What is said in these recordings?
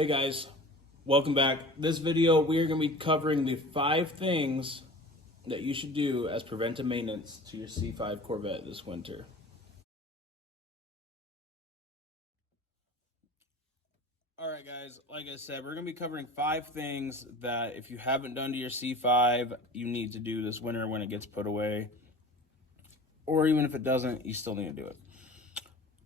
Hey guys, welcome back. This video we are going to be covering the 5 things that you should do as preventive maintenance to your C5 Corvette this winter. Alright guys, like I said, we're going to be covering 5 things that if you haven't done to your C5, you need to do this winter when it gets put away. Or even if it doesn't, you still need to do it.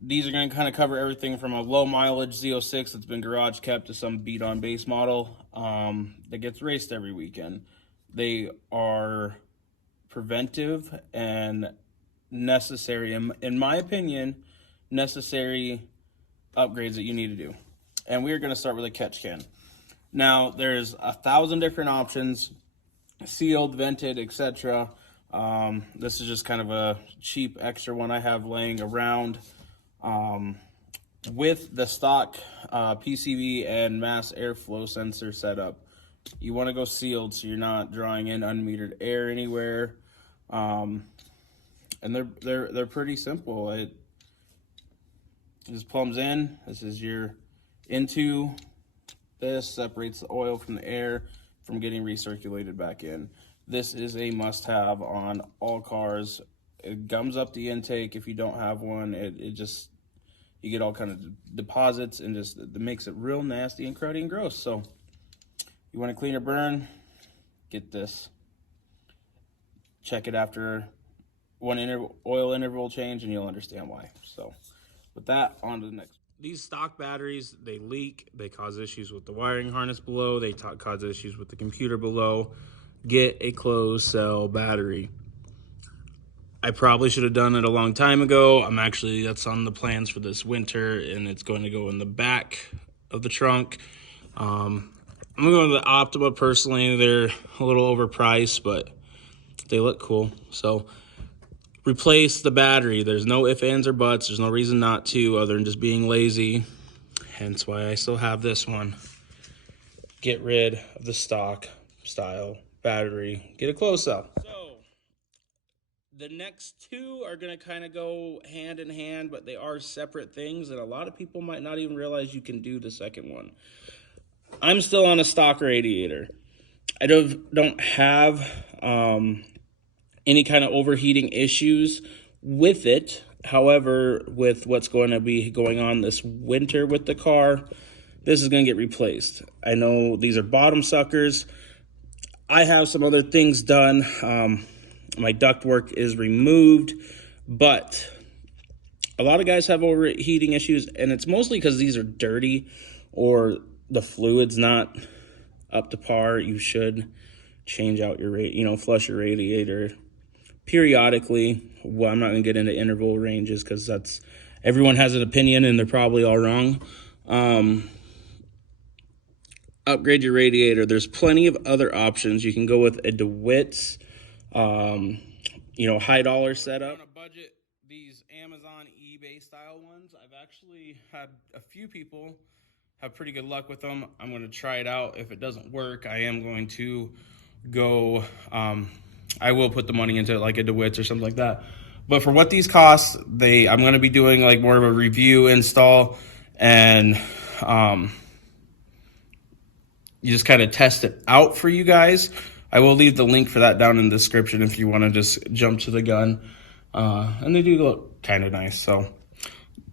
These are going to kind of cover everything from a low mileage Z06 that's been garage kept to some beat on base model that gets raced every weekend. They are preventive and necessary, in my opinion, necessary upgrades that you need to do. And we are going to start with a catch can. Now, there's 1,000 different options, sealed, vented, etc. This is just kind of a cheap extra one I have laying around. With the stock PCV and mass airflow sensor setup, you want to go sealed so you're not drawing in unmetered air anywhere. And they're pretty simple. It just plumbs in. This is your into. This separates the oil from the air from getting recirculated back in. This is a must-have on all cars. It gums up the intake if you don't have one. It just, you get all kind of deposits and just it makes it real nasty and cruddy and gross. So you want to clean or burn, get this. Check it after one oil interval change and you'll understand why. So with that, on to the next. These stock batteries, they leak, they cause issues with the wiring harness below, they cause issues with the computer below. Get a closed cell battery. I probably should have done it a long time ago. That's on the plans for this winter, and it's going to go in the back of the trunk. I'm gonna go to the Optima personally. They're a little overpriced, but they look cool. So replace the battery. There's no ifs, ands, or buts. There's no reason not to other than just being lazy. Hence why I still have this one. Get rid of the stock style battery. Get a closed cell. So the next 2 are going to kind of go hand in hand, but they are separate things, and a lot of people might not even realize you can do the second one. I'm still on a stock radiator. I don't have any kind of overheating issues with it. However, with what's going to be going on this winter with the car, this is going to get replaced. I know these are bottom suckers. I have some other things done. My ductwork is removed, but a lot of guys have overheating issues, and it's mostly because these are dirty or the fluid's not up to par. You should change out your flush your radiator periodically. Well, I'm not going to get into interval ranges because everyone has an opinion and they're probably all wrong. Upgrade your radiator. There's plenty of other options. You can go with a DeWitt's, high dollar setup. On a budget, these Amazon eBay style ones, I've actually had a few people have pretty good luck with them. I'm going to try it out. If it doesn't work, I am going to go, I will put the money into like a DeWitt's or something like that. But for what these cost, I'm going to be doing like more of a review install, and you just kind of test it out for you guys. I will leave the link for that down in the description if you want to just jump to the gun. And they do look kind of nice. So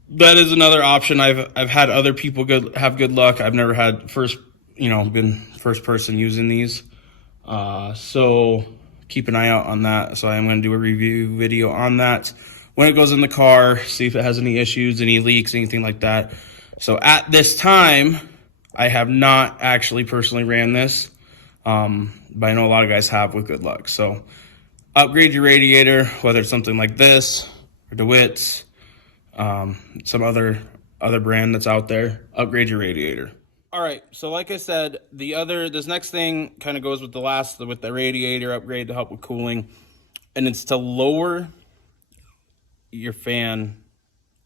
that is another option. I've had other people have good luck. I've never had been first person using these. So keep an eye out on that. So I'm going to do a review video on that when it goes in the car, see if it has any issues, any leaks, anything like that. So at this time, I have not actually personally ran this, but I know a lot of guys have with good luck. So upgrade your radiator, whether it's something like this or DeWitt's, some other brand that's out there. Upgrade your radiator. All right, so like I said, this next thing kind of goes with the radiator upgrade to help with cooling, and it's to lower your fan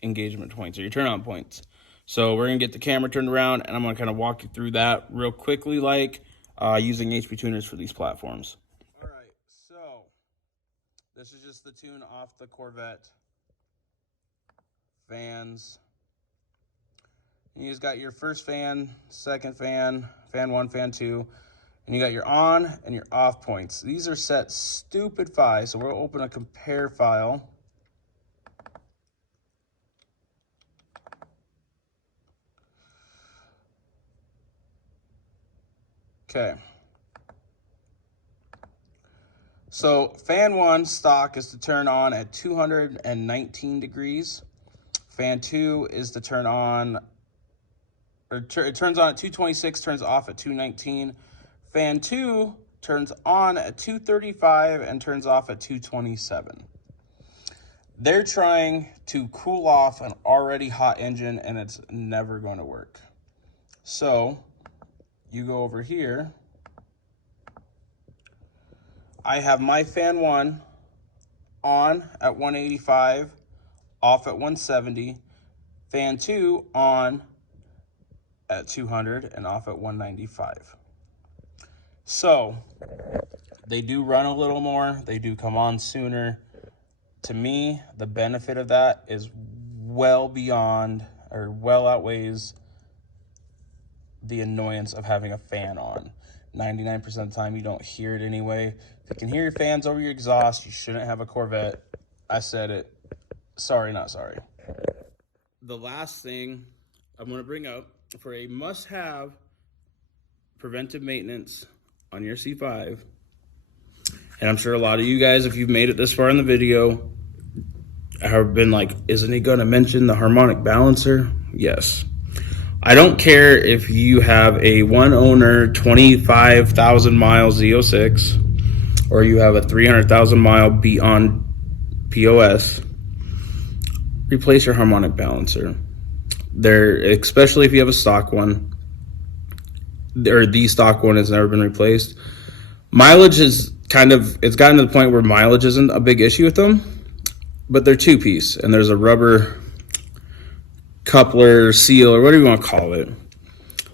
engagement points or your turn on points. So we're gonna get the camera turned around, and I'm gonna kind of walk you through that real quickly, using HP tuners for these platforms. All right, so this is just the tune off the Corvette fans. You just got your first fan, second fan, fan 1, fan 2, and you got your on and your off points. These are set stupid fine, so we'll open a compare file. Okay. So fan 1 stock is to turn on at 219 degrees. Fan 2 is to turn on, or it turns on at 226, turns off at 219. Fan 2 turns on at 235 and turns off at 227. They're trying to cool off an already hot engine, and it's never going to work. So you go over here. I have my fan 1 on at 185, off at 170. Fan 2 on at 200 and off at 195. So they do run a little more. They do come on sooner. To me, the benefit of that is well beyond, or well outweighs, the annoyance of having a fan on. 99% of the time, you don't hear it anyway. If you can hear your fans over your exhaust, you shouldn't have a Corvette. I said it. Sorry, not sorry. The last thing I'm going to bring up for a must-have preventive maintenance on your C5, and I'm sure a lot of you guys, if you've made it this far in the video, have been like, isn't he going to mention the harmonic balancer? Yes. I don't care if you have a one owner 25,000 mile Z06 or you have a 300,000 mile Beyond POS. Replace your harmonic balancer. There, especially if you have a stock one, or the stock one has never been replaced. Mileage is it's gotten to the point where mileage isn't a big issue with them, but they're two-piece, and there's a rubber coupler, seal, or whatever you want to call it.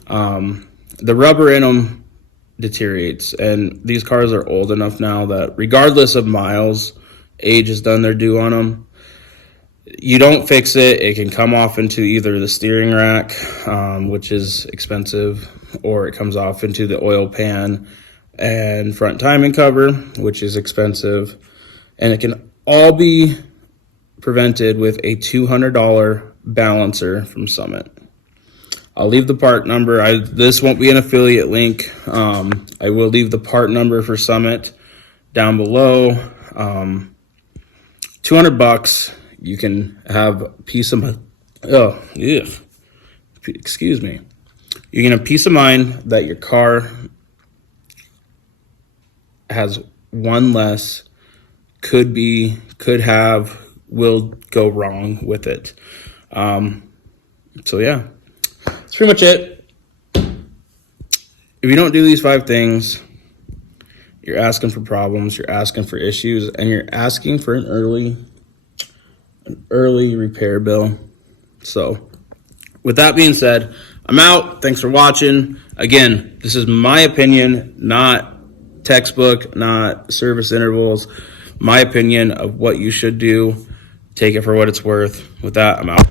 The rubber in them deteriorates, and these cars are old enough now that regardless of miles, age has done their due on them. You don't fix it, it can come off into either the steering rack, which is expensive, or it comes off into the oil pan and front timing cover, which is expensive, and it can all be prevented with a $200 balancer from Summit. I'll leave the part number. This won't be an affiliate link. I will leave the part number for Summit down below. $200. You can have peace of excuse me. You can have peace of mind that your car has one less, will go wrong with it. So yeah, that's pretty much it. If you don't do these 5 things, you're asking for problems, you're asking for issues, and you're asking for an early repair bill. So with that being said, I'm out. Thanks for watching. Again, this is my opinion, not textbook, not service intervals. My opinion of what you should do. Take it for what it's worth. With that, I'm out.